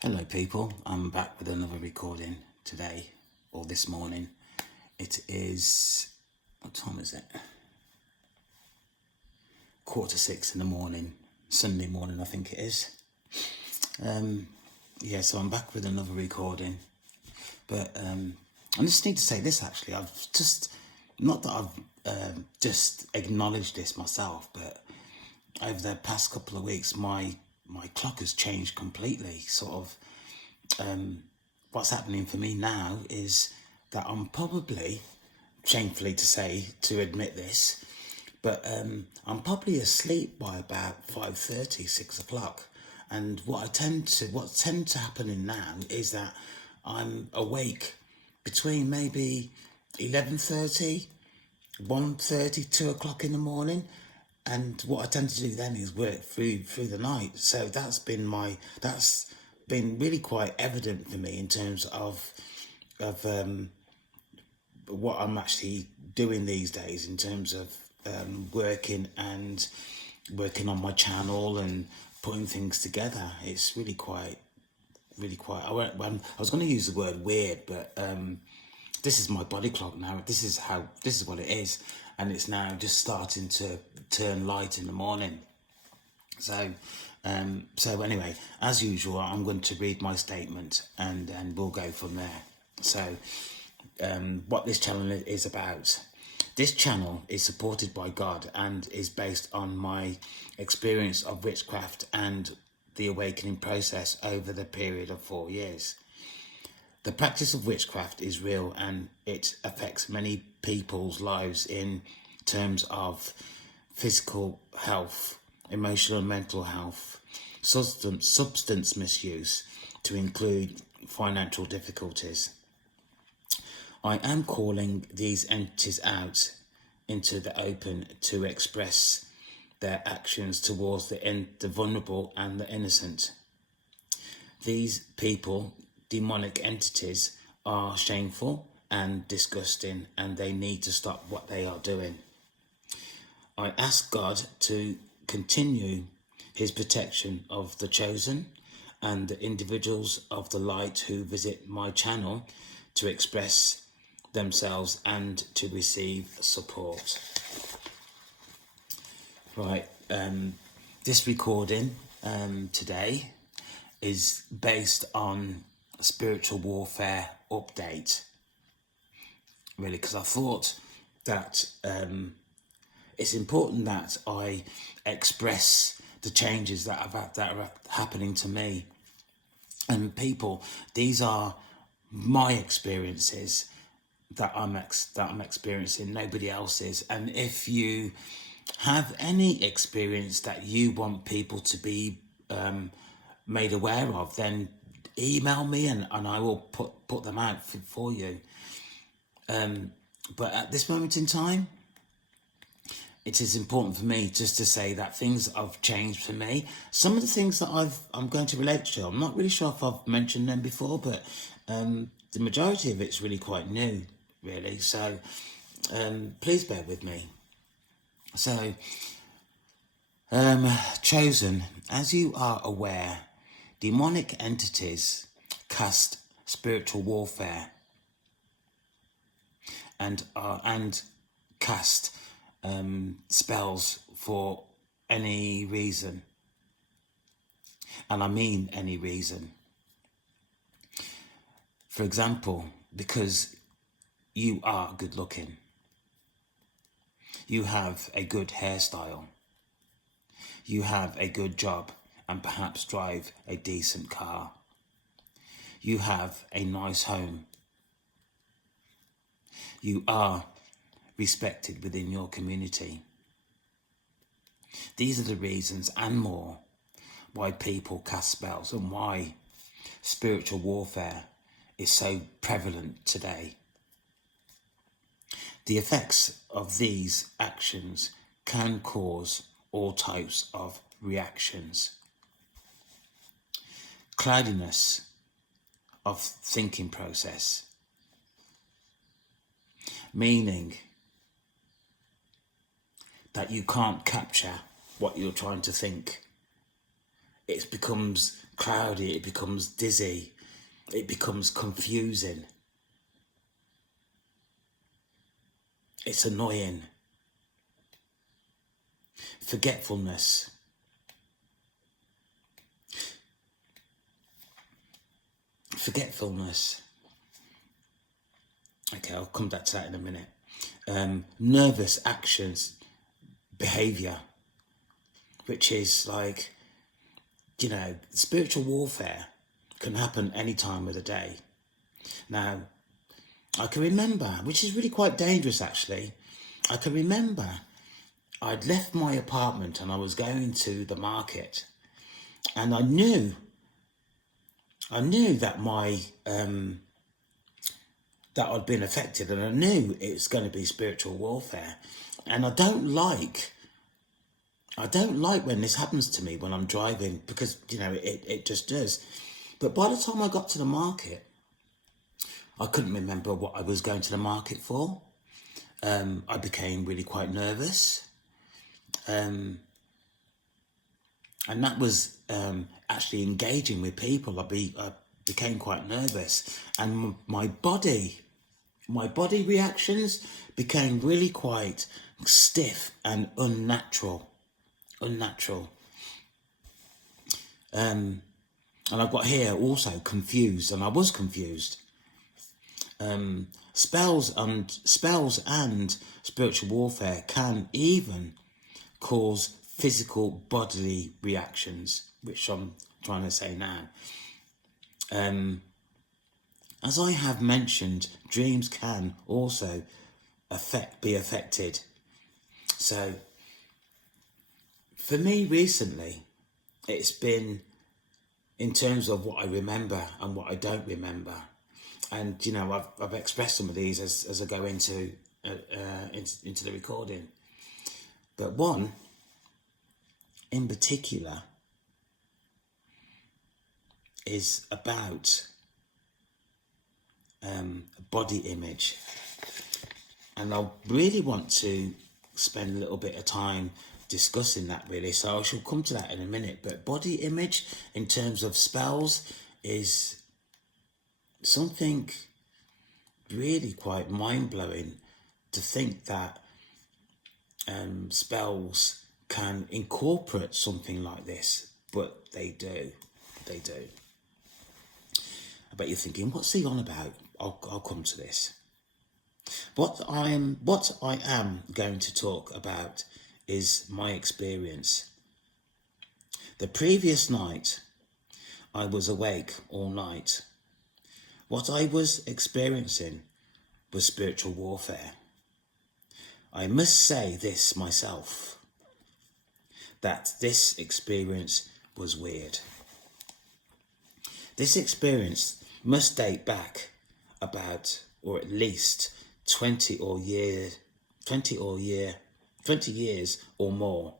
Hello people, I'm back with another recording today, or this morning. It is, what time is it? 5:45 in the morning, Sunday morning I think it is. So I'm back with another recording. But I just need to say this actually, not that I've just acknowledged this myself, but over the past couple of weeks my clock has changed completely, sort of. What's happening for me now is that I'm probably, shamefully to admit this, but I'm probably asleep by about 5:30, 6 o'clock. And what tends to happen now is that I'm awake between maybe 11:30, 1:30, 2 o'clock in the morning. And what I tend to do then is work through the night. So that's been really quite evident for me in terms of what I'm actually doing these days in terms of working on my channel and putting things together. It's really quite. I was going to use the word weird, but this is my body clock now. This is what it is, and it's now just starting to turn light in the morning. So anyway, as usual, I'm going to read my statement and we'll go from there. So what this channel is about. This channel is supported by God and is based on my experience of witchcraft and the awakening process over the period of 4 years. The practice of witchcraft is real and it affects many people's lives in terms of physical health, emotional and mental health, substance misuse, to include financial difficulties. I am calling these entities out into the open to express their actions towards the vulnerable and the innocent. These people, demonic entities, are shameful and disgusting, and they need to stop what they are doing. I ask God to continue his protection of the chosen and the individuals of the light who visit my channel to express themselves and to receive support. Right, this recording today is based on a spiritual warfare update, really, because I thought that it's important that I express the changes that are happening to me and people. These are my experiences that I'm experiencing, nobody else's. And if you have any experience that you want people to be made aware of, then email me and I will put them out for you. But at this moment in time, it is important for me just to say that things have changed for me. Some of the things that I'm going to relate to, I'm not really sure if I've mentioned them before, but the majority of it's really quite new, really. So please bear with me. So, chosen, as you are aware, demonic entities cast spiritual warfare and cast spells for any reason, and I mean any reason. For example, because you are good looking, you have a good hairstyle, you have a good job and perhaps drive a decent car, you have a nice home, you are respected within your community. These are the reasons and more why people cast spells and why spiritual warfare is so prevalent today. The effects of these actions can cause all types of reactions. Cloudiness of thinking process, meaning that you can't capture what you're trying to think. it becomes cloudy, it becomes dizzy, it becomes confusing. It's annoying. Forgetfulness. Forgetfulness. Okay, I'll come back to that in a minute. Nervous actions, behavior, which is like, spiritual warfare can happen any time of the day. Now, I can remember, which is really quite dangerous actually, I can remember I'd left my apartment and I was going to the market, and I knew that that I'd been affected, and I knew it was going to be spiritual warfare. And I don't like when this happens to me when I'm driving, because it just does. But by the time I got to the market, I couldn't remember what I was going to the market for. I became really quite nervous. And that was actually engaging with people. I became quite nervous, and my body reactions became really quite stiff and unnatural. And I've got here also confused, and I was confused. Spells and spiritual warfare can even cause physical bodily reactions, which I'm trying to say now. As I have mentioned, dreams can also be affected. So for me recently, it's been in terms of what I remember and what I don't remember. And, I've expressed some of these as I go into the recording. But one in particular is about body image. And I really want to spend a little bit of time discussing that, really. So I shall come to that in a minute. But body image in terms of spells is something really quite mind-blowing, to think that spells can incorporate something like this, but they do. I bet you're thinking, what's he on about? I'll come to this. What I am going to talk about is my experience. The previous night, I was awake all night. What I was experiencing was spiritual warfare. I must say this myself, that this experience was weird. This experience must date back about, or at least 20 years or more.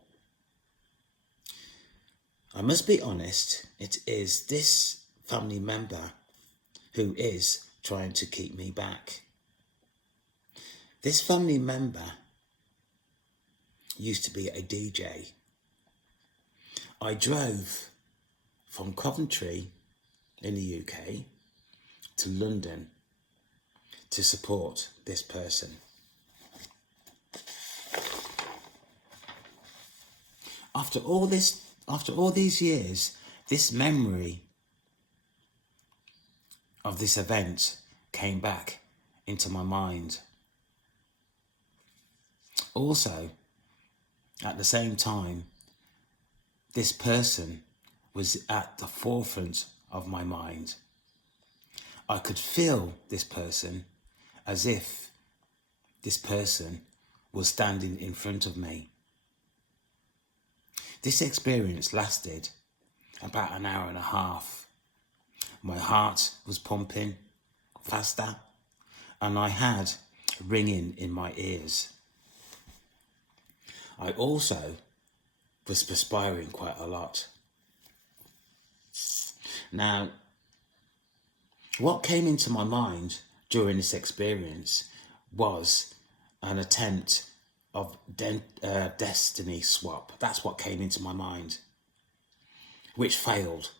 I must be honest, it is this family member who is trying to keep me back. This family member used to be a DJ. I drove from Coventry in the UK to London to support this person. After all these years, this memory of this event came back into my mind. Also, at the same time, this person was at the forefront of my mind. I could feel this person as if this person was standing in front of me. This experience lasted about an hour and a half. My heart was pumping faster, and I had ringing in my ears. I also was perspiring quite a lot. Now, what came into my mind during this experience was an attempt of destiny swap. That's what came into my mind. which failed.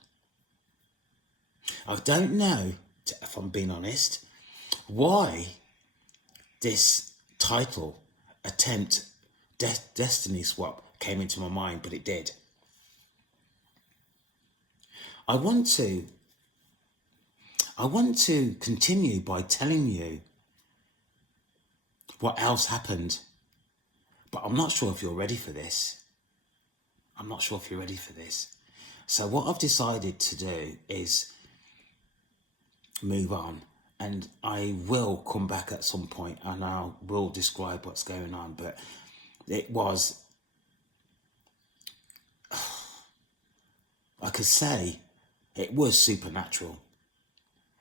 I don't know, if I'm being honest, why this title, Attempt Destiny Swap, came into my mind, but it did. I want to continue by telling you what else happened, but I'm not sure if you're ready for this. So what I've decided to do is move on, and I will come back at some point and I will describe what's going on, but it was, I could say, it was supernatural.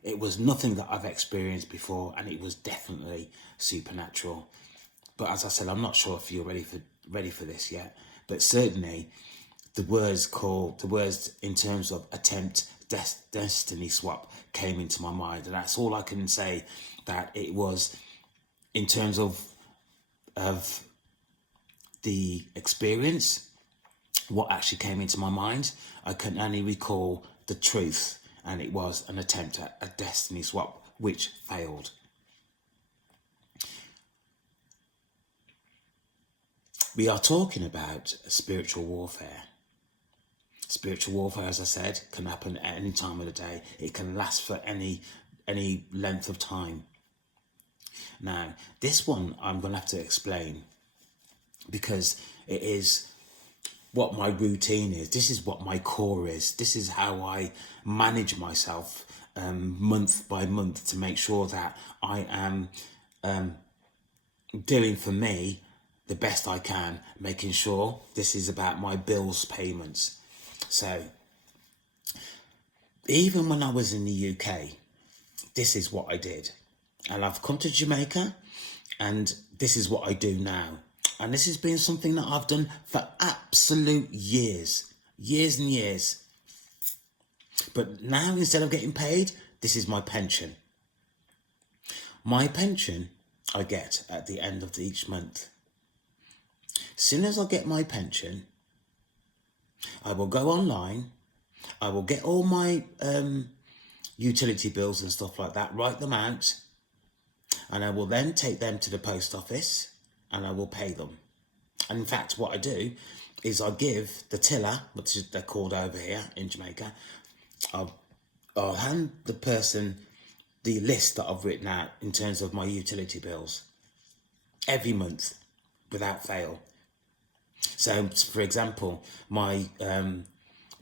It was nothing that I've experienced before, and it was definitely supernatural. But as I said, I'm not sure if you're ready for this yet. But certainly, the words in terms of attempt destiny swap came into my mind, and that's all I can say. That it was in terms of the experience, what actually came into my mind. I can only recall the truth. And it was an attempt at a destiny swap, which failed. We are talking about spiritual warfare. Spiritual warfare, as I said, can happen at any time of the day. It can last for any length of time. Now, this one I'm going to have to explain, because it is what my routine is. This is what my core is. This is how I manage myself month by month to make sure that I am doing for me the best I can, making sure this is about my bills payments. So even when I was in the UK, this is what I did. And I've come to Jamaica, and this is what I do now. And this has been something that I've done for absolute years and years. But now, instead of getting paid, this is my pension. My pension I get at the end of each month. As soon as I get my pension, I will go online. I will get all my utility bills and stuff like that, write them out, and I will then take them to the post office and I will pay them. And in fact, what I do is I give the tiller, which is they're called over here in Jamaica, I'll hand the person the list that I've written out in terms of my utility bills every month without fail. So, for example, my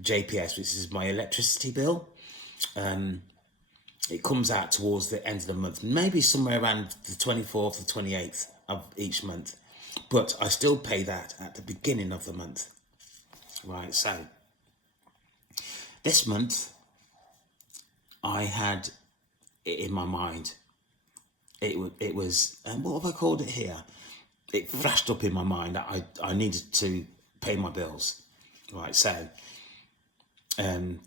JPS, which is my electricity bill, it comes out towards the end of the month, maybe somewhere around the 24th or 28th of each month. But I still pay that at the beginning of the month. Right, so this month I had it in my mind. It was, what have I called it here? It flashed up in my mind that I needed to pay my bills. Right, so the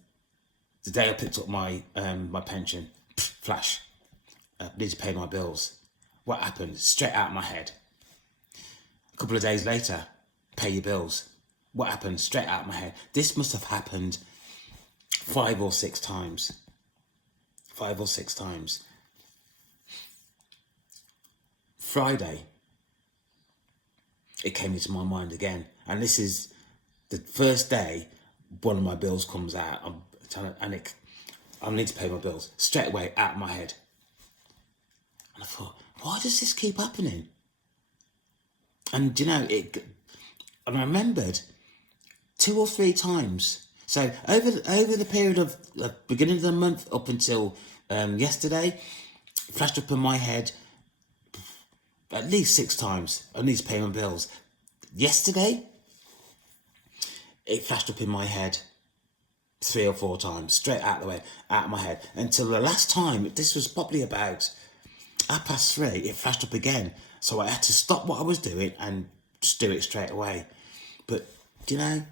day I picked up my my pension, flash, need to pay my bills. What happened? Straight out of my head. A couple of days later, pay your bills. What happened? Straight out of my head. This must have happened 5 or 6 times. 5 or 6 times. Friday, it came into my mind again. And this is the first day one of my bills comes out. I need to pay my bills. Straight away, out of my head. And I thought, why does this keep happening? And, you know, and I remembered 2 or 3 times. So over the period of the beginning of the month up until yesterday, it flashed up in my head at least 6 times. I need to pay my bills. Yesterday, it flashed up in my head 3 or 4 times, straight out of my head. Until the last time, this was probably about 3:30, it flashed up again. So I had to stop what I was doing and just do it straight away. But, you know,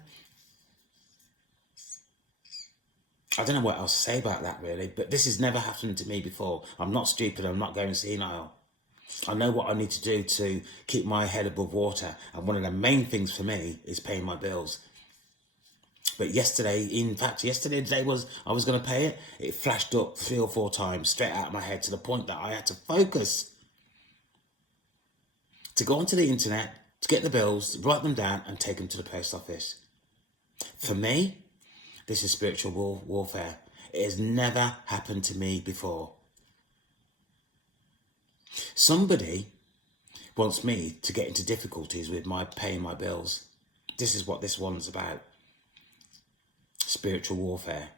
I don't know what else to say about that, really. But this has never happened to me before. I'm not stupid. I'm not going senile. I know what I need to do to keep my head above water. And one of the main things for me is paying my bills. But yesterday, in fact, yesterday, the day I was going to pay it. It flashed up 3 or 4 times straight out of my head to the point that I had to focus to go onto the internet, to get the bills, write them down and take them to the post office. For me, this is spiritual warfare. It has never happened to me before. Somebody wants me to get into difficulties with my paying my bills. This is what this one's about. Spiritual warfare.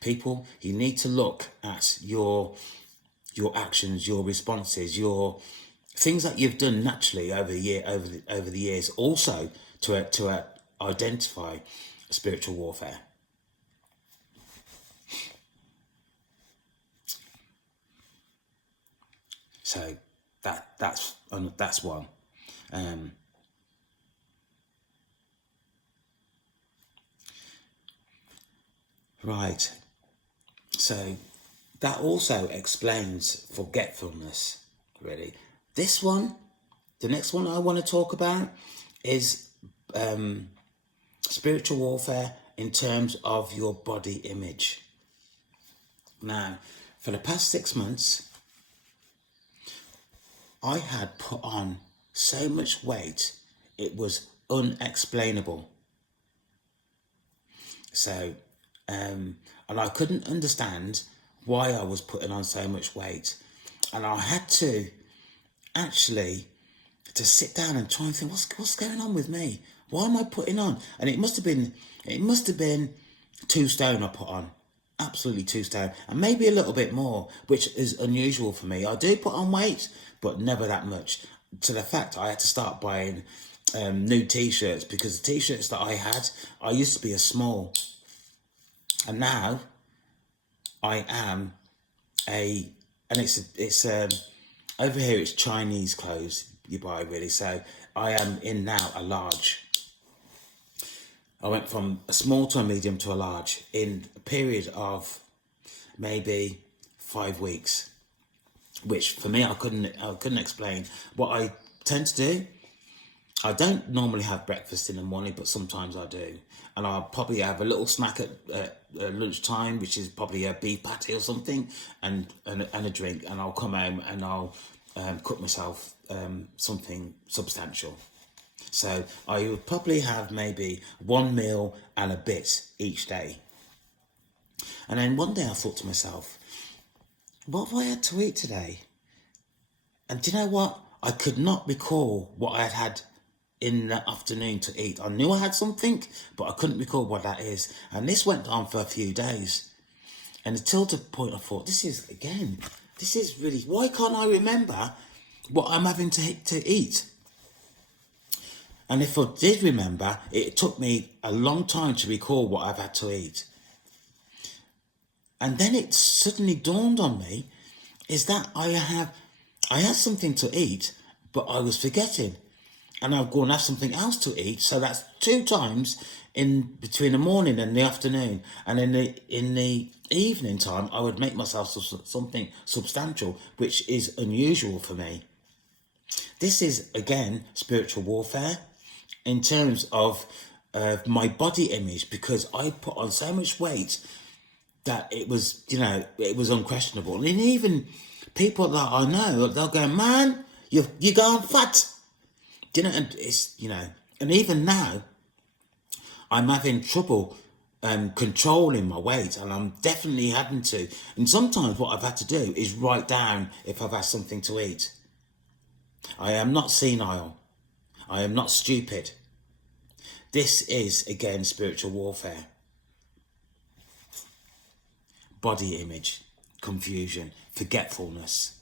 People, you need to look at your actions, your responses, your things that you've done naturally over the years, also to identify spiritual warfare. So that's one. Right. So that also explains forgetfulness, really. This one, the next one I want to talk about is spiritual warfare in terms of your body image. Now, for the past 6 months, I had put on so much weight, it was unexplainable. So, and I couldn't understand why I was putting on so much weight. And I had to actually to sit down and try and think, what's going on with me? Why am I putting on? And it must have been 2 stone I put on. Absolutely 2 stone. And maybe a little bit more, which is unusual for me. I do put on weight, but never that much. To the fact I had to start buying new t-shirts, because the t-shirts that I had, I used to be a small. And now I am and it's over here it's Chinese clothes you buy, really. So I am in now a large. I went from a small to a medium to a large in a period of maybe 5 weeks, which for me I couldn't explain. What I tend to do, I don't normally have breakfast in the morning, but sometimes I do. And I'll probably have a little snack at lunchtime, which is probably a beef patty or something, and a drink. And I'll come home and I'll cook myself something substantial. So I would probably have maybe 1 meal and a bit each day. And then one day I thought to myself, what have I had to eat today? And do you know what? I could not recall what I had in the afternoon to eat. I knew I had something, but I couldn't recall what that is. And this went on for a few days. And until the point I thought, this is really, why can't I remember what I'm having to eat? And if I did remember, it took me a long time to recall what I've had to eat. And then it suddenly dawned on me, is that I had something to eat, but I was forgetting. And I'll go and have something else to eat. So that's 2 times in between the morning and the afternoon. And in the evening time, I would make myself something substantial, which is unusual for me. This is, again, spiritual warfare in terms of my body image, because I put on so much weight that it was unquestionable. And even people that I know, they'll go, man, you're going fat. And it's, and even now, I'm having trouble controlling my weight, and I'm definitely having to. And sometimes what I've had to do is write down if I've had something to eat. I am not senile. I am not stupid. This is, again, spiritual warfare. Body image, confusion, forgetfulness.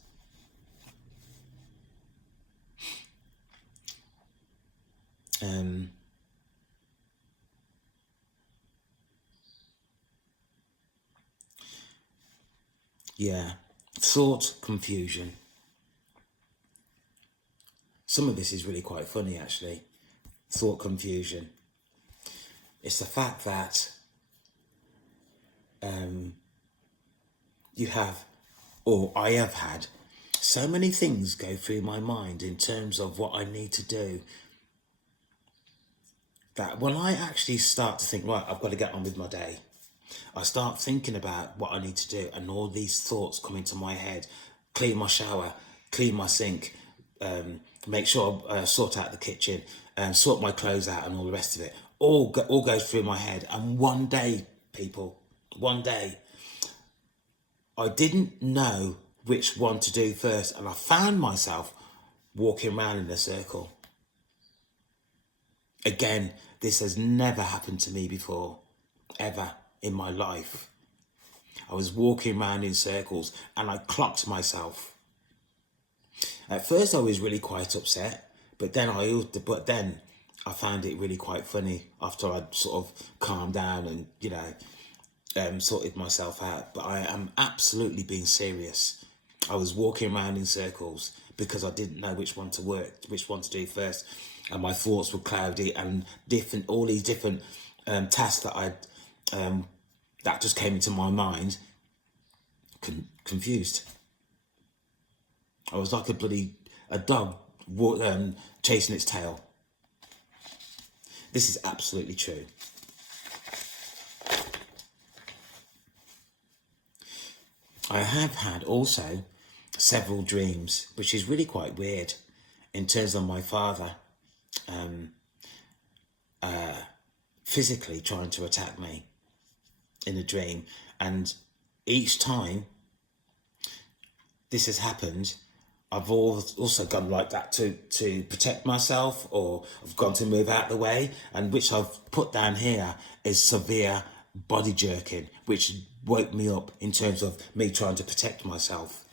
Thought confusion. Some of this is really quite funny, actually. Thought confusion. It's the fact that I have had so many things go through my mind in terms of what I need to do. that when I actually start to think, right, I've got to get on with my day, I start thinking about what I need to do, and all these thoughts come into my head: clean my shower, clean my sink, make sure I sort out the kitchen, sort my clothes out, and all the rest of it. All goes through my head. And one day, people, one day, I didn't know which one to do first, and I found myself walking around in a circle. Again, this has never happened to me before, ever in my life. I was walking around in circles and I clocked myself. At first I was really quite upset, but then I found it really quite funny after I'd sort of calmed down and, sorted myself out. But I am absolutely being serious. I was walking around in circles because I didn't know which one to do first. And my thoughts were cloudy, and all these different tasks that just came into my mind, confused. I was like a dog chasing its tail. This is absolutely true. I have had also several dreams, which is really quite weird in terms of my father physically trying to attack me in a dream. And each time this has happened, I've also gone like that to protect myself, or I've gone to move out the way, and which I've put down here is severe body jerking, which woke me up in terms of me trying to protect myself.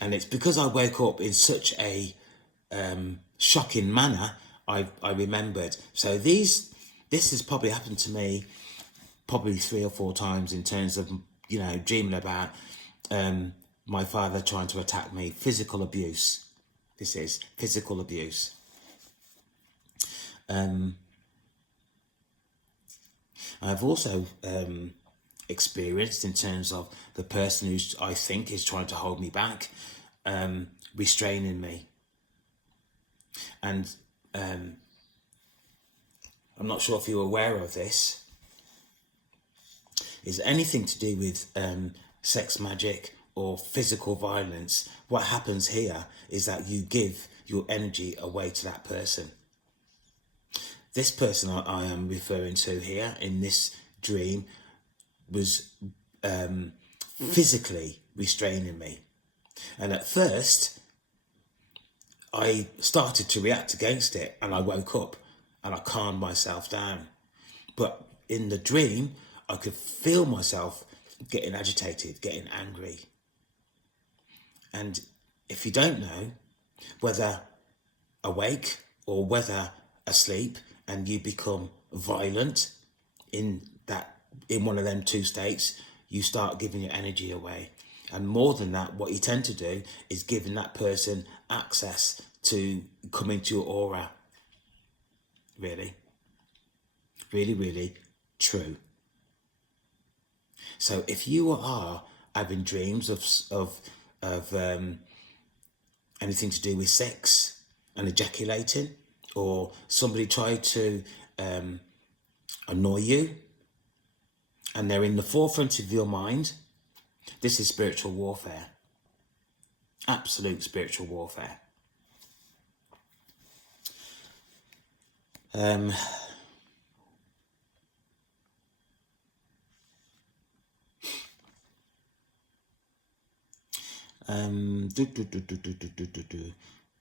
And it's because I woke up in such a shocking manner, I remembered. So this has probably happened to me probably 3 or 4 times in terms of, dreaming about my father trying to attack me. Physical abuse. This is physical abuse. I've also experienced, in terms of the person who I think is trying to hold me back, restraining me. And I'm not sure if you're aware of this. Is anything to do with sex magic or physical violence? What happens here is that you give your energy away to that person. This person I am referring to here in this dream was physically restraining me. And at first, I started to react against it, and I woke up and I calmed myself down. But in the dream, I could feel myself getting agitated, getting angry. And if you don't know, whether awake or whether asleep, and you become violent in one of them 2 states, you start giving your energy away. And more than that, what you tend to do is giving that person access to come into your aura. Really, really, really true. So if you are having dreams of anything to do with sex and ejaculating, or somebody tried to annoy you, and they're in the forefront of your mind, this is spiritual warfare. Absolute spiritual warfare.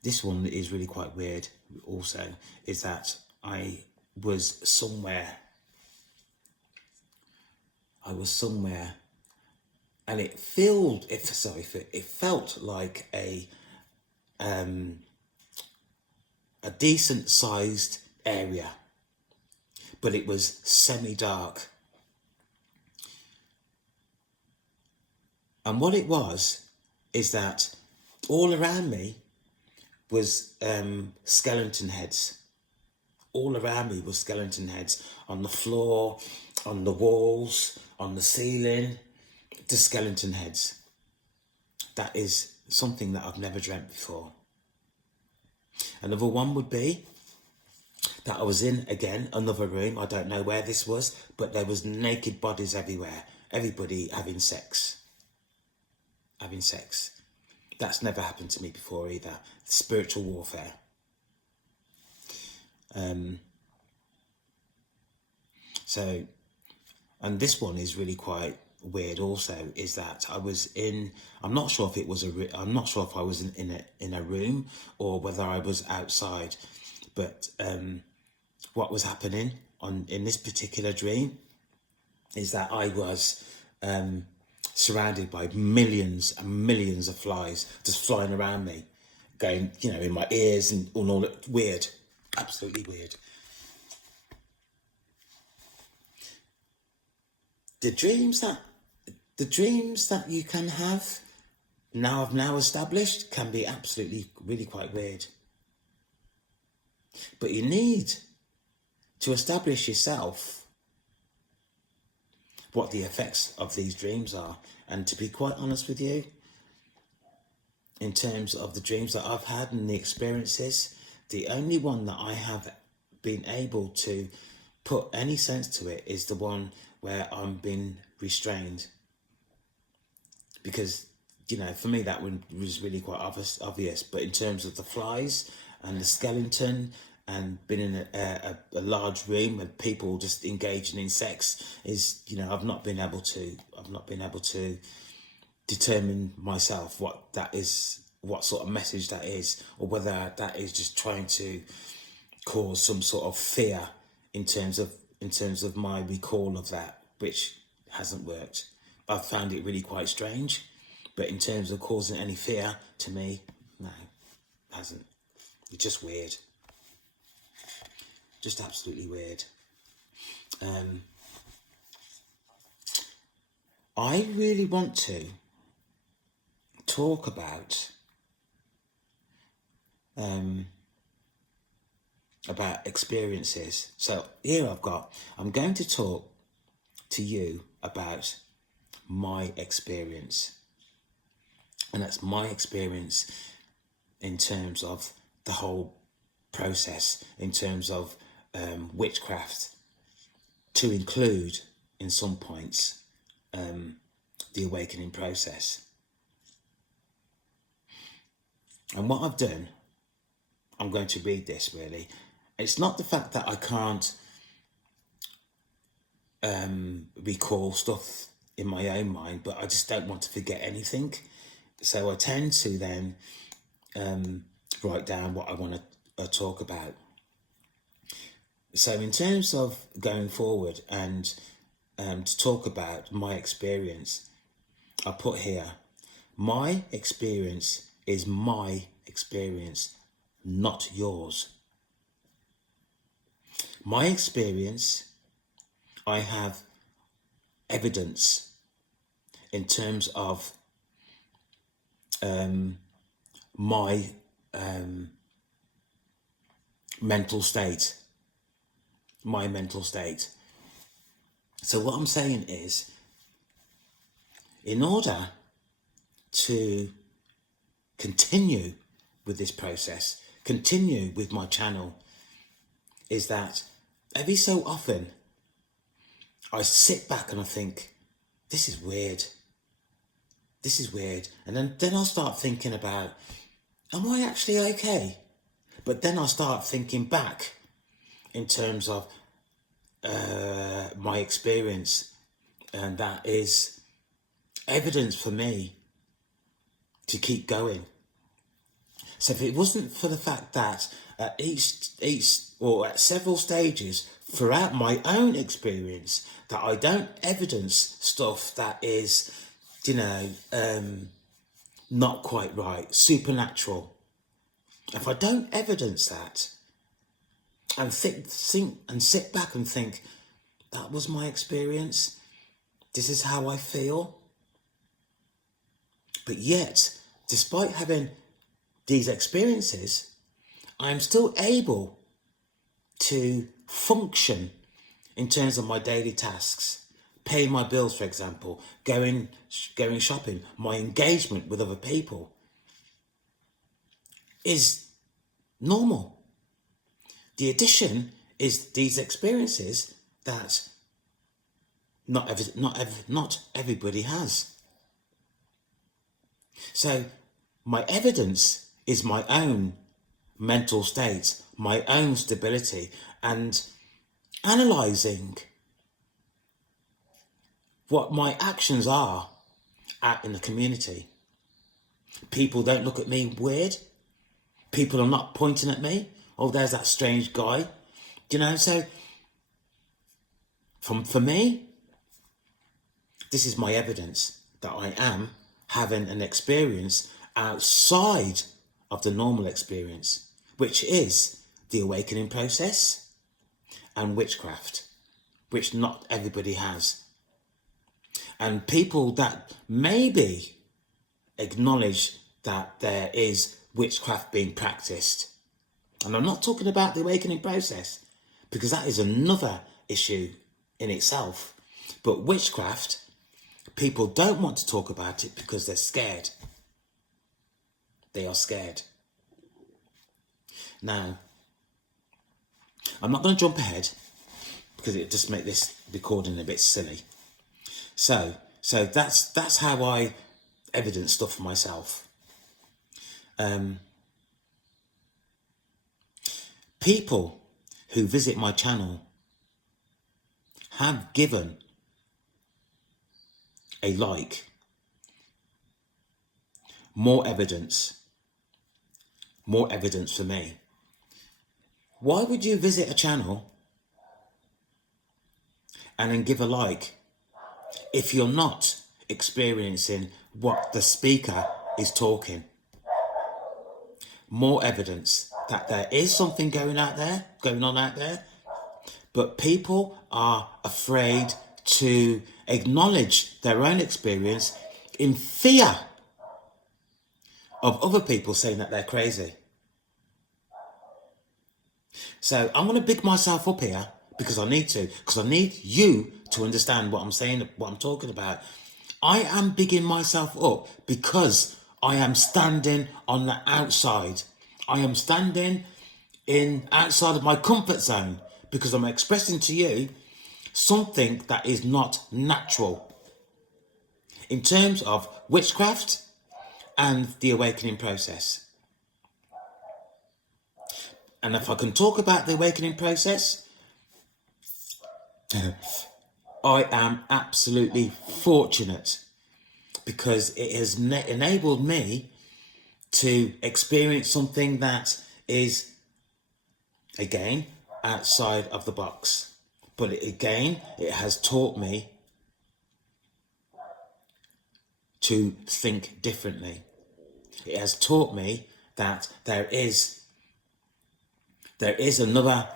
This one is really quite weird also, is that I was somewhere, and it felt like a decent sized area, but it was semi-dark. And what it was is that all around me was skeleton heads. All around me was skeleton heads on the floor, on the walls, on the ceiling, the skeleton heads. That is something that I've never dreamt before. Another one would be that I was in, again, another room. I don't know where this was, but there was naked bodies everywhere. Everybody having sex. Having sex. That's never happened to me before either. Spiritual warfare. So, and this one is really quite weird also, is that I was in, I'm not sure if it was I'm not sure if I was in a room or whether I was outside, but what was happening in this particular dream is that I was surrounded by millions and millions of flies just flying around me, going, you know, in my ears and all that. Weird, absolutely weird. The dreams that you can have I've now established can be absolutely really quite weird. But you need to establish yourself what the effects of these dreams are. And to be quite honest with you, in terms of the dreams that I've had and the experiences, the only one that I have been able to put any sense to it is the one where I'm being restrained. Because, you know, for me that one was really quite obvious. But in terms of the flies and the skeleton and being in a large room with people just engaging in sex is, you know, I've not been able to determine myself what that is, what sort of message that is, or whether that is just trying to cause some sort of fear in terms of my recall of that, which hasn't worked. I've found it really quite strange, but in terms of causing any fear to me, no, hasn't. It's just weird. Just absolutely weird. I really want to talk about experiences. So here I'm going to talk to you about my experience. And that's my experience in terms of the whole process, in terms of witchcraft, to include in some points the awakening process. And what I've done, I'm going to read this really. It's not the fact that I can't recall stuff in my own mind, but I just don't want to forget anything. So I tend to then write down what I want to talk about. So in terms of going forward and to talk about my experience, I put here, my experience is my experience, not yours. My experience, I have evidence in terms of my mental state. So what I'm saying is, in order to continue with this process, continue with my channel, is that every so often I sit back and I think, this is weird. And then I'll start thinking about, am I actually okay? But then I'll start thinking back in terms of my experience, and that is evidence for me to keep going. So if it wasn't for the fact that at at several stages throughout my own experience that I don't evidence stuff that is, you know, not quite right, supernatural. If I don't evidence that and think and sit back and think, that was my experience, this is how I feel. But yet, despite having these experiences, I'm still able to function in terms of my daily tasks, paying my bills, for example, going shopping, my engagement with other people is normal. The addition is these experiences that not everybody has. So my evidence is my own mental state, my own stability, and analysing what my actions are out in the community. People don't look at me weird. People are not pointing at me. Oh, there's that strange guy. Do you know? So for me, this is my evidence that I am having an experience outside of the normal experience, which is the awakening process and witchcraft, which not everybody has. And people that maybe acknowledge that there is witchcraft being practiced, and I'm not talking about the awakening process, because that is another issue in itself, but witchcraft, people don't want to talk about it because they're scared. They are scared. Now, I'm not going to jump ahead because it just make this recording a bit silly. So that's how I evidence stuff for myself. People who visit my channel have given a like, more evidence for me. Why would you visit a channel and then give a like if you're not experiencing what the speaker is talking? More evidence that there is something going on out there, but people are afraid to acknowledge their own experience in fear of other people saying that they're crazy. So I'm going to big myself up here because I need you to understand what I'm saying, what I'm talking about. I am bigging myself up because I am standing on the outside. I am standing outside of my comfort zone because I'm expressing to you something that is not natural in terms of witchcraft and the awakening process. And if I can talk about the awakening process, I am absolutely fortunate because it has enabled me to experience something that is, again, outside of the box. But it has taught me to think differently. It has taught me that there is another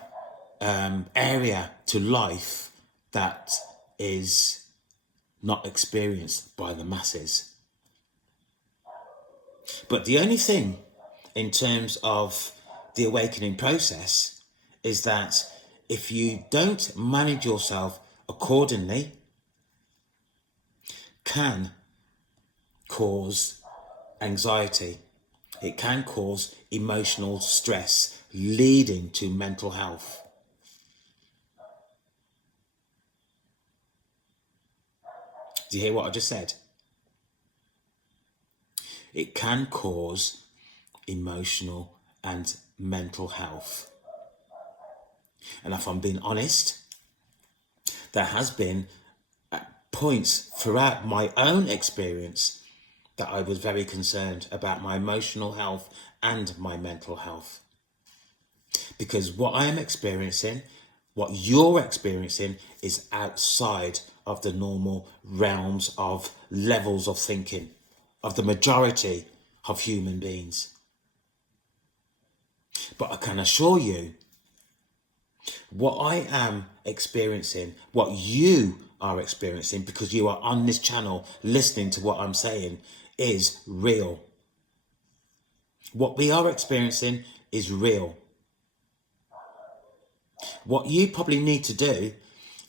area to life that is not experienced by the masses. But the only thing in terms of the awakening process is that if you don't manage yourself accordingly, can cause anxiety. It can cause emotional stress, leading to mental health. Do you hear what I just said? It can cause emotional and mental health. And if I'm being honest, there has been points throughout my own experience that I was very concerned about my emotional health and my mental health. Because what I am experiencing, what you're experiencing, is outside of the normal realms of levels of thinking of the majority of human beings. But I can assure you, what I am experiencing, what you are experiencing, because you are on this channel listening to what I'm saying, is real. What we are experiencing is real. What you probably need to do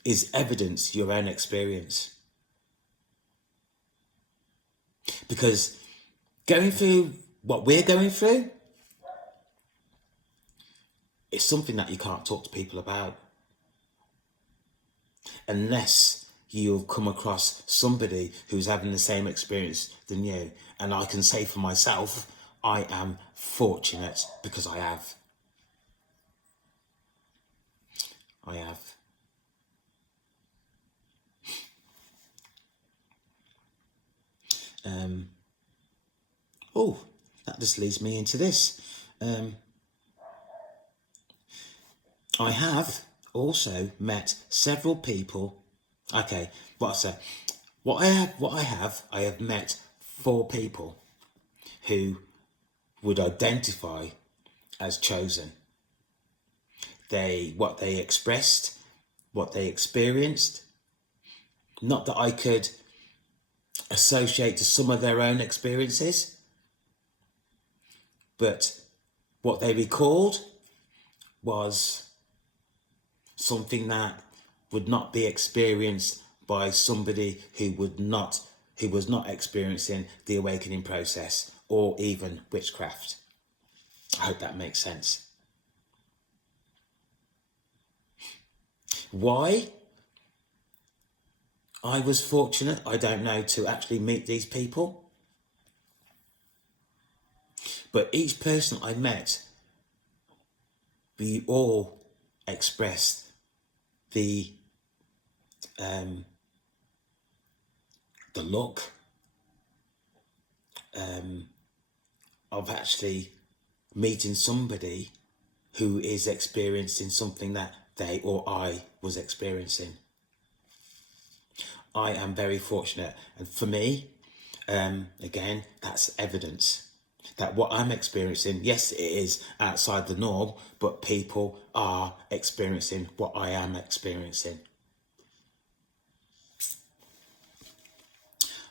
is evidence your own experience. Because going through what we're going through it's something that you can't talk to people about unless you've come across somebody who's having the same experience than you. And I can say for myself, I am fortunate because I have. I have. Oh, that just leads me into this. I have also met several people. Okay, I have met 4 people who would identify as chosen. What they expressed, what they experienced, not that I could associate to some of their own experiences, but what they recalled was something that would not be experienced by somebody who was not experiencing the awakening process or even witchcraft. I hope that makes sense. Why I was fortunate, I don't know, to actually meet these people. But each person I met, we all expressed the look of actually meeting somebody who is experiencing something that they or I was experiencing. I am very fortunate, and for me, again, that's evidence that what I'm experiencing, yes, it is outside the norm, but people are experiencing what I am experiencing.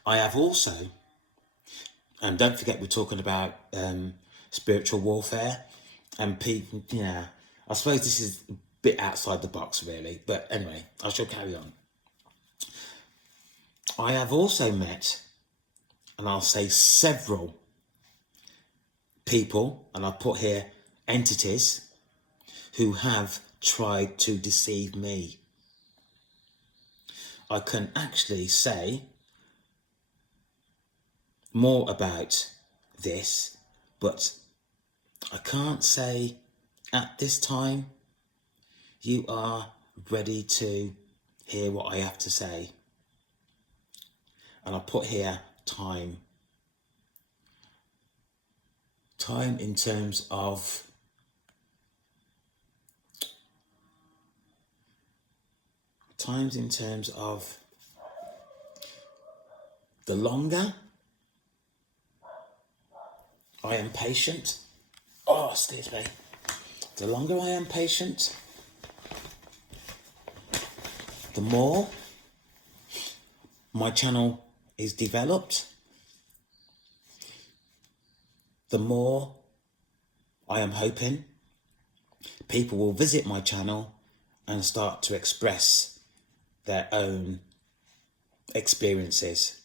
I have also, and don't forget we're talking about spiritual warfare, and people, I suppose this is a bit outside the box really, but anyway, I shall carry on. I have also met, and I'll say several people, and I'll put here entities, who have tried to deceive me. I can actually say more about this, but I can't say at this time you are ready to hear what I have to say. And I put here time. Time in terms of the longer I am patient. Oh, excuse me. The longer I am patient, the more my channel is developed, the more I am hoping people will visit my channel and start to express their own experiences.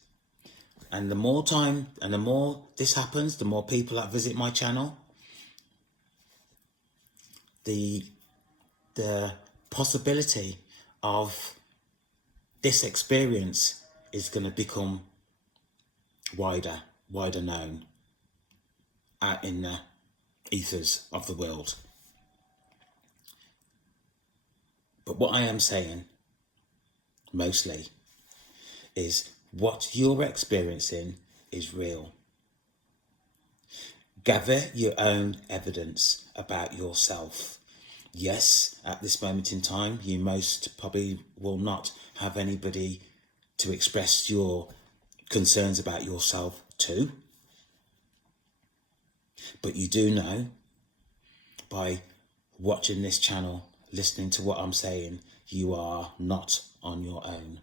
And the more time and the more this happens, the more people that visit my channel, the possibility of this experience is going to become wider known out in the ethers of the world. But what I am saying mostly is what you're experiencing is real. Gather your own evidence about yourself. Yes, at this moment in time, you most probably will not have anybody to express your concerns about yourself to. But you do know by watching this channel, listening to what I'm saying, you are not on your own.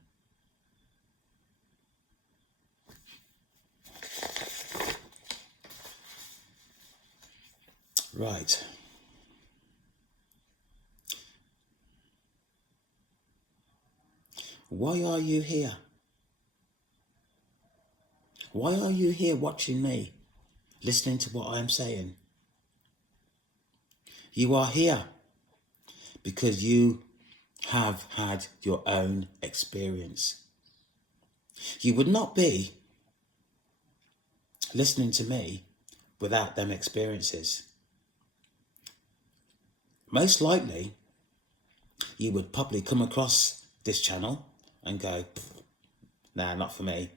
Right. Why are you here? Why are you here watching me, listening to what I am saying? You are here because you have had your own experience. You would not be listening to me without them experiences. Most likely, you would probably come across this channel and go, nah, not for me.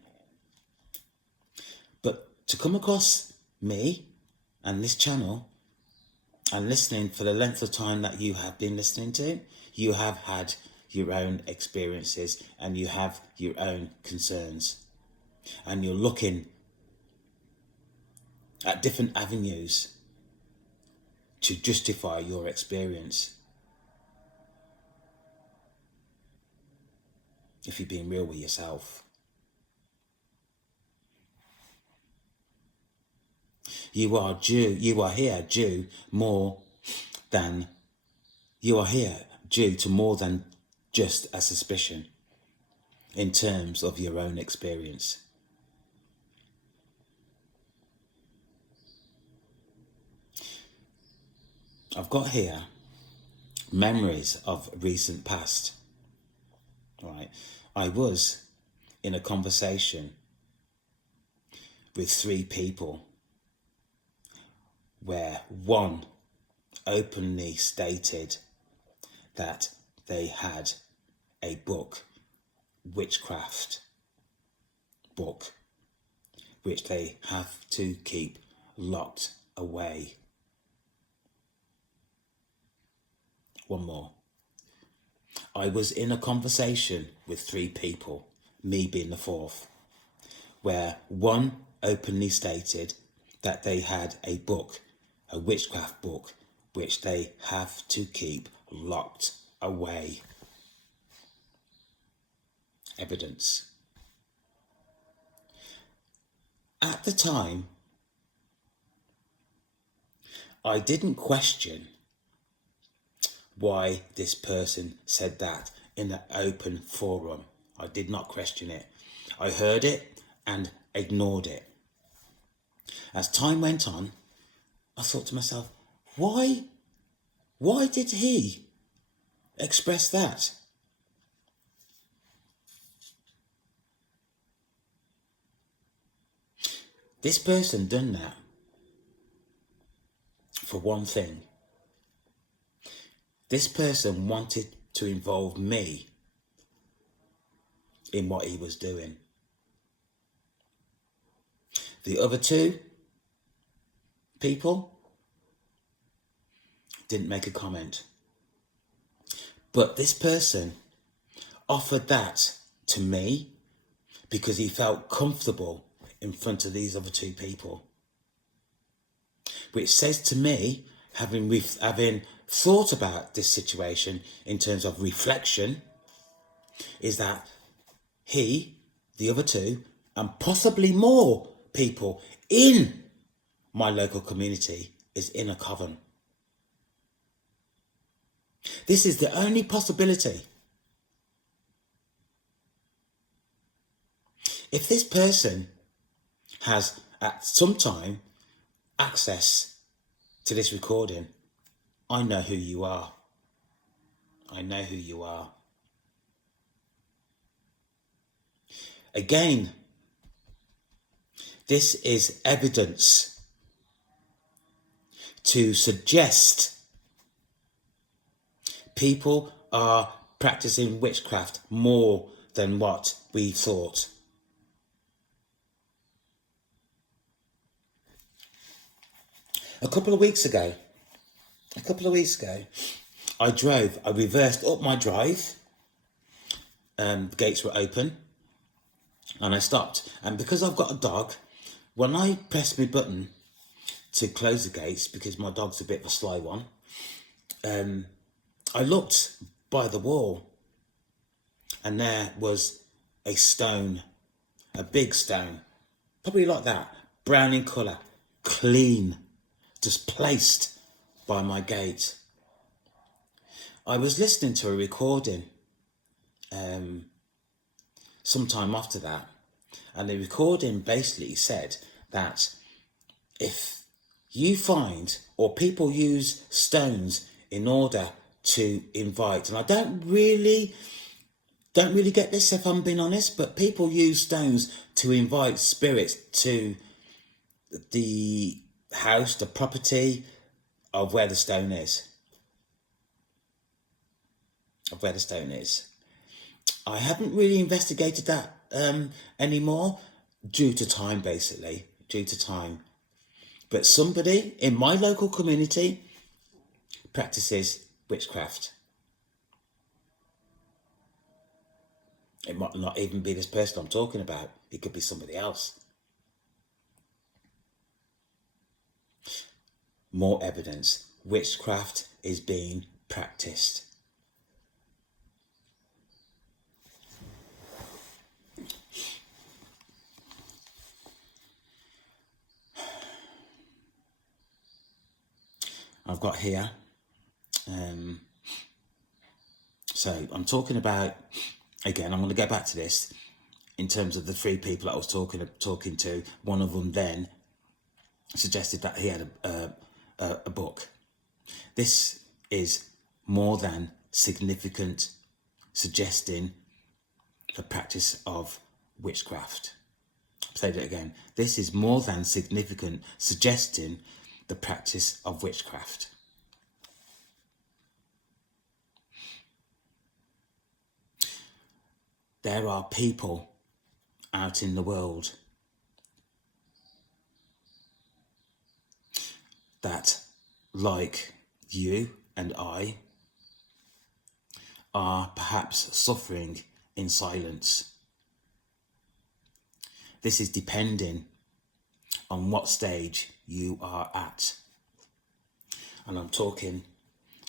But to come across me and this channel and listening for the length of time that you have been listening to, you have had your own experiences and you have your own concerns. And you're looking at different avenues to justify your experience. If you're being real with yourself. You are here due to more than just a suspicion in terms of your own experience. I've got here memories of recent past. Right. I was in a conversation with 3 people where one openly stated that they had a book, witchcraft book, which they have to keep locked away. One more. I was in a conversation with 3 people, me being the 4th, where one openly stated that they had a book, a witchcraft book, which they have to keep locked away. Evidence. At the time, I didn't question why this person said that in an open forum. I did not question it. I heard it and ignored it. As time went on, I thought to myself, why did he express that? This person done that for one thing. This person wanted to involve me in what he was doing. The other 2 people didn't make a comment. But this person offered that to me because he felt comfortable in front of these other 2 people. Which says to me, having thought about this situation in terms of reflection, is that he, the other 2, and possibly more people in my local community is in a coven. This is the only possibility. If this person has at some time access to this recording, I know who you are. I know who you are. Again, this is evidence to suggest people are practicing witchcraft more than what we thought. A couple of weeks ago, I reversed up my drive. The gates were open and I stopped. And because I've got a dog, when I pressed my button to close the gates, because my dog's a bit of a sly one, I looked by the wall and there was a stone, a big stone, probably like that, brown in colour, clean, just placed by my gate. I was listening to a recording sometime after that, and the recording basically said that if you find, or people use stones in order to invite. And I don't really get this, if I'm being honest, but people use stones to invite spirits to the house, the property of where the stone is. I haven't really investigated that anymore, due to time, basically, due to time. But somebody in my local community practices witchcraft. It might not even be this person I'm talking about. It could be somebody else. More evidence. Witchcraft is being practiced. I've got here, so I'm talking about, again, I'm going to go back to this in terms of the three people that I was talking to. One of them then suggested that he had a book. This is more than significant, suggesting the practice of witchcraft. I'll say that again. This is more than significant, suggesting the practice of witchcraft. There are people out in the world that, like you and I, are perhaps suffering in silence. This is depending on what stage you are at. And I'm talking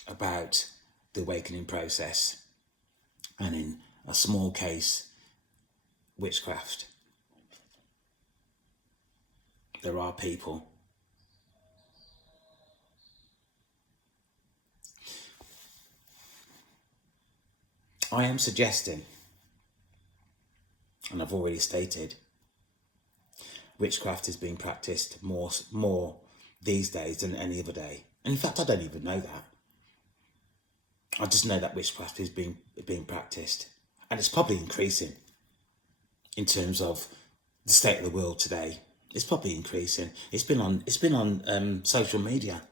about the awakening process, and in a small case, witchcraft. There are people. I am suggesting, and I've already stated, witchcraft is being practiced more these days than any other day. And in fact, I don't even know that. I just know that witchcraft is being practiced, and it's probably increasing in terms of the state of the world today. It's probably increasing. It's been on social media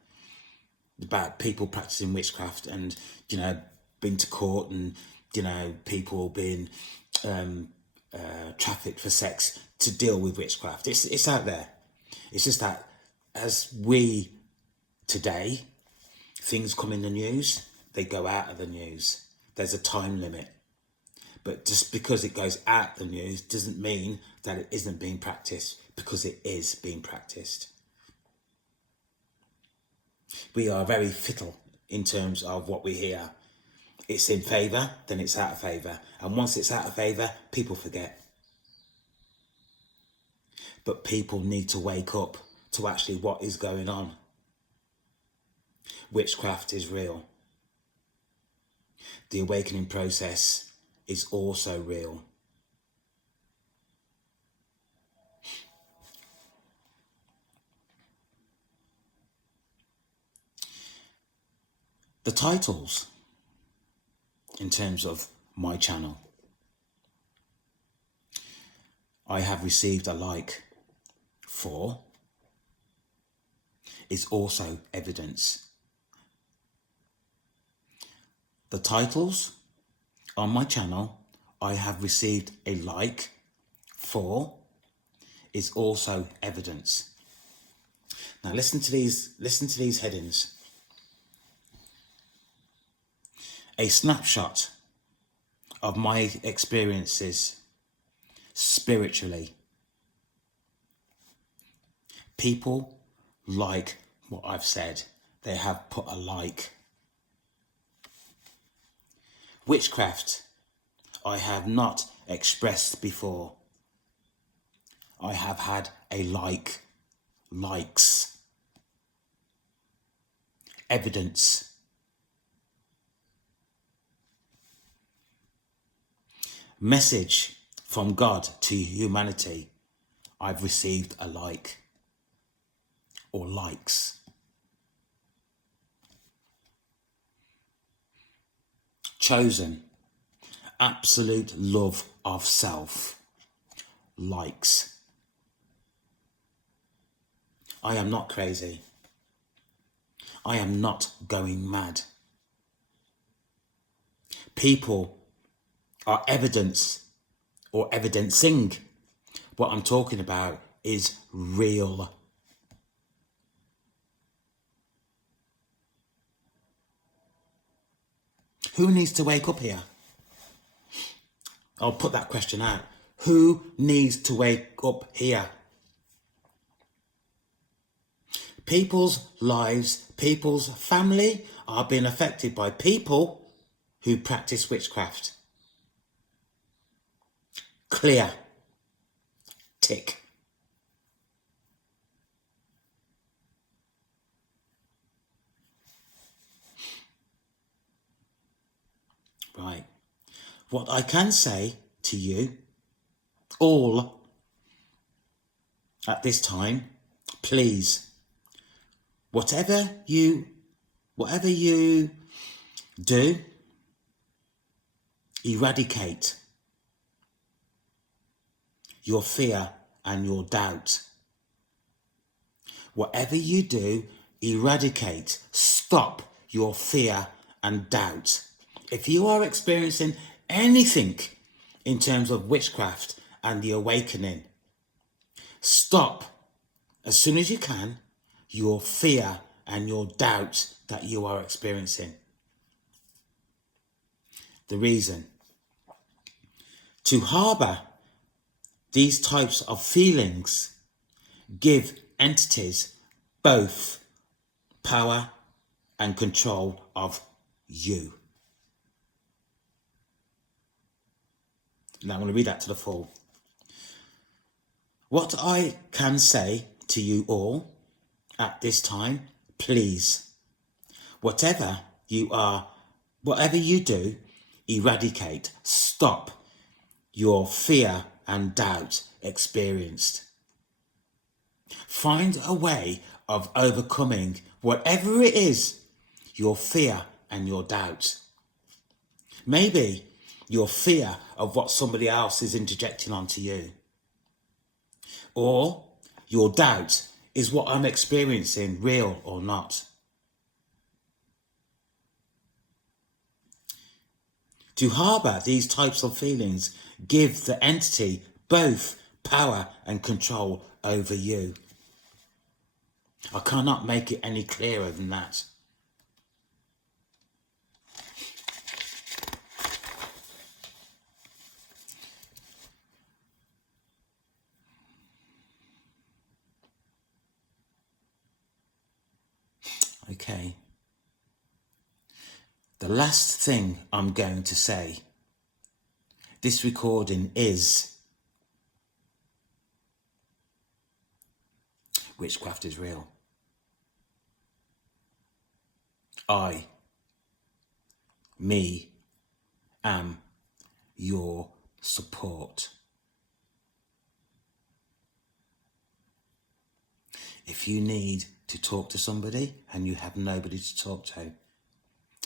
about people practicing witchcraft, and been to court, and people being trafficked for sex to deal with witchcraft. It's out there. It's just that as we today, things come in the news, they go out of the news. There's a time limit. But just because it goes out the news doesn't mean that it isn't being practiced, because it is being practiced. We are very fickle in terms of what we hear. It's in favour, then it's out of favour. And once it's out of favour, people forget. But people need to wake up to actually what is going on. Witchcraft is real. The awakening process is also real. The titles, in terms of my channel, I have received a like for, is also evidence. The titles on my channel, I have received a like for, is also evidence. Now listen to these headings. A snapshot of my experiences spiritually. People like what I've said. They have put a like. Witchcraft, I have not expressed before. I have had a likes. Evidence. Message from God to humanity. I've received a like, or likes. chosen, absolute love of self, likes. I am not crazy. I am not going mad. People are evidence or evidencing what I'm talking about is real. Who needs to wake up here? I'll put that question out. Who needs to wake up here? People's lives, people's family are being affected by people who practice witchcraft. Clear. Tick. Right. What I can say to you all at this time, please, whatever you do, eradicate your fear and your doubt. Whatever you do, eradicate, stop your fear and doubt. If you are experiencing anything in terms of witchcraft and the awakening, stop as soon as you can your fear and your doubt that you are experiencing. The reason to harbour these types of feelings give entities both power and control of you. Now I'm going to read that to the full. What I can say to you all at this time, please, whatever you do, eradicate, stop your fear and doubt experienced. Find a way of overcoming whatever it is, your fear and your doubt. Maybe your fear of what somebody else is interjecting onto you. Or your doubt is what I'm experiencing real or not. To harbour these types of feelings give the entity both power and control over you. I cannot make it any clearer than that. Okay. The last thing I'm going to say, this recording is witchcraft is real. Me, am your support. If you need to talk to somebody and you have nobody to talk to,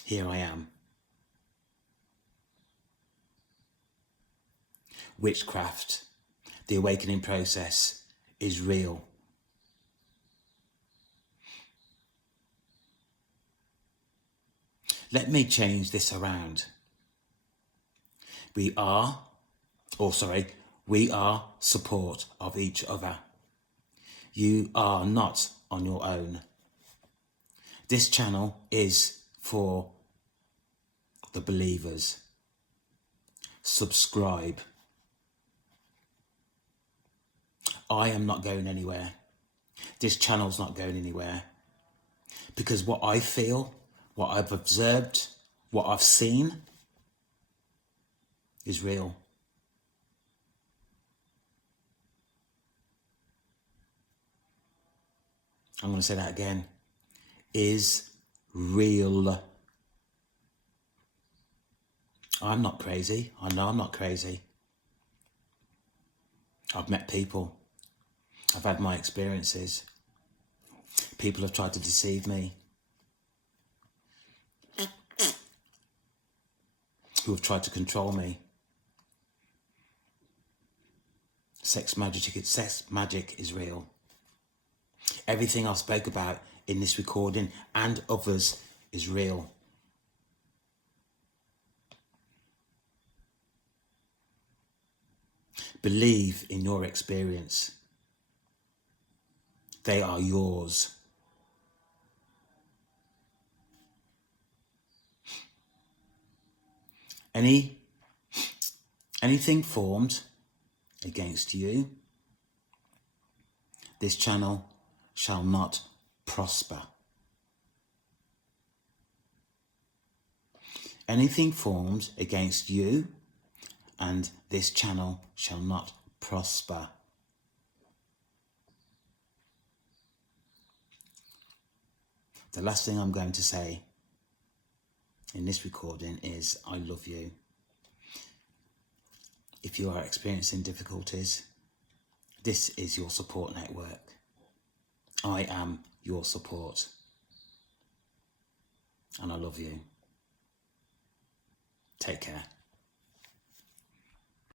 here I am. Witchcraft, the awakening process, is real. Let me change this around. We are support of each other. You are not on your own. This channel is for the believers. Subscribe. I am not going anywhere. This channel's not going anywhere. Because what I feel, what I've observed, what I've seen is real. I'm going to say that again. Is real. I'm not crazy. I know I'm not crazy. I've met people. I've had my experiences. People have tried to deceive me. who have tried to control me. Sex magic is real. Everything I spoke about in this recording and others is real. Believe in your experience. They are yours. Anything formed against you, this channel shall not prosper. Anything formed against you and this channel shall not prosper. The last thing I'm going to say in this recording is I love you. If you are experiencing difficulties, this is your support network. I am your support. And I love you. Take care.